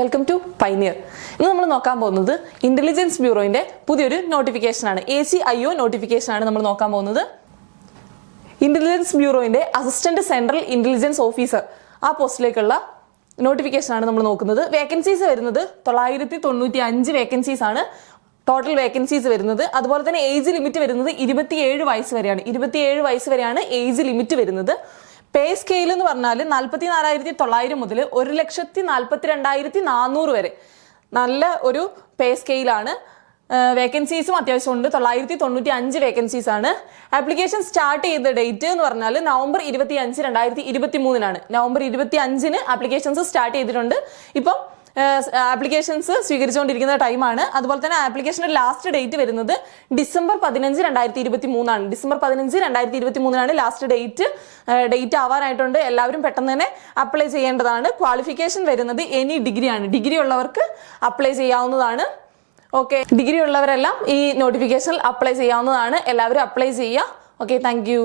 Welcome to pioneer. ഇന്ന് നമ്മൾ നോക്കാൻ പോകുന്നത് ഇന്റലിജൻസ് ബ്യൂറോയുടെ പുതിയൊരു നോട്ടിഫിക്കേഷനാണ്. ACIO നോട്ടിഫിക്കേഷനാണ് നമ്മൾ നോക്കാൻ പോകുന്നത്. ഇന്റലിജൻസ് ബ്യൂറോയുടെ അസിസ്റ്റന്റ് സെൻട്രൽ ഇന്റലിജൻസ് ഓഫീസർ ആ പോസ്റ്റിലേക്കുള്ള നോട്ടിഫിക്കേഷനാണ് നമ്മൾ നോക്കുന്നത്. വേക്കൻസീസ് വരുന്നത് 995 വേക്കൻസീസ് ആണ് ടോട്ടൽ വേക്കൻസീസ് വരുന്നത്. അതുപോലെ തന്നെ ഏജ് ലിമിറ്റ് വരുന്നത് 27 വയസ്സ് വരെയാണ്. 27 വയസ്സ് വരെയാണ് ഏജ് ലിമിറ്റ് വരുന്നത്. പേ സ്കെയിൽ എന്ന് പറഞ്ഞാൽ 44,900 മുതൽ 1,42,400 വരെ നല്ല ഒരു പേ സ്കെയിലാണ്. വേക്കൻസീസും അത്യാവശ്യമുണ്ട്. 995 വേക്കൻസീസ് ആണ്. ആപ്ലിക്കേഷൻ സ്റ്റാർട്ട് ചെയ്ത ഡേറ്റ് എന്ന് പറഞ്ഞാൽ നവംബർ 25, 2023 നവംബർ 25 ആപ്ലിക്കേഷൻസ് സ്റ്റാർട്ട് ചെയ്തിട്ടുണ്ട്. ഇപ്പം ആപ്ലിക്കേഷൻസ് സ്വീകരിച്ചുകൊണ്ടിരിക്കുന്ന ടൈമാണ്. അതുപോലെ തന്നെ ആപ്ലിക്കേഷന്റെ ലാസ്റ്റ് ഡേറ്റ് വരുന്നത് ഡിസംബർ 15, 2023 ഡിസംബർ 15, 2023 ലാസ്റ്റ് ഡേറ്റ് ആവാനായിട്ടുണ്ട്. എല്ലാവരും പെട്ടെന്ന് തന്നെ അപ്ലൈ ചെയ്യേണ്ടതാണ്. ക്വാളിഫിക്കേഷൻ വരുന്നത് എനി ഡിഗ്രിയാണ്. ഡിഗ്രി ഉള്ളവർക്ക് അപ്ലൈ ചെയ്യാവുന്നതാണ്. ഓക്കെ, ഡിഗ്രി ഉള്ളവരെല്ലാം ഈ നോട്ടിഫിക്കേഷനിൽ അപ്ലൈ ചെയ്യാവുന്നതാണ്. എല്ലാവരും അപ്ലൈ ചെയ്യുക. Okay, thank you.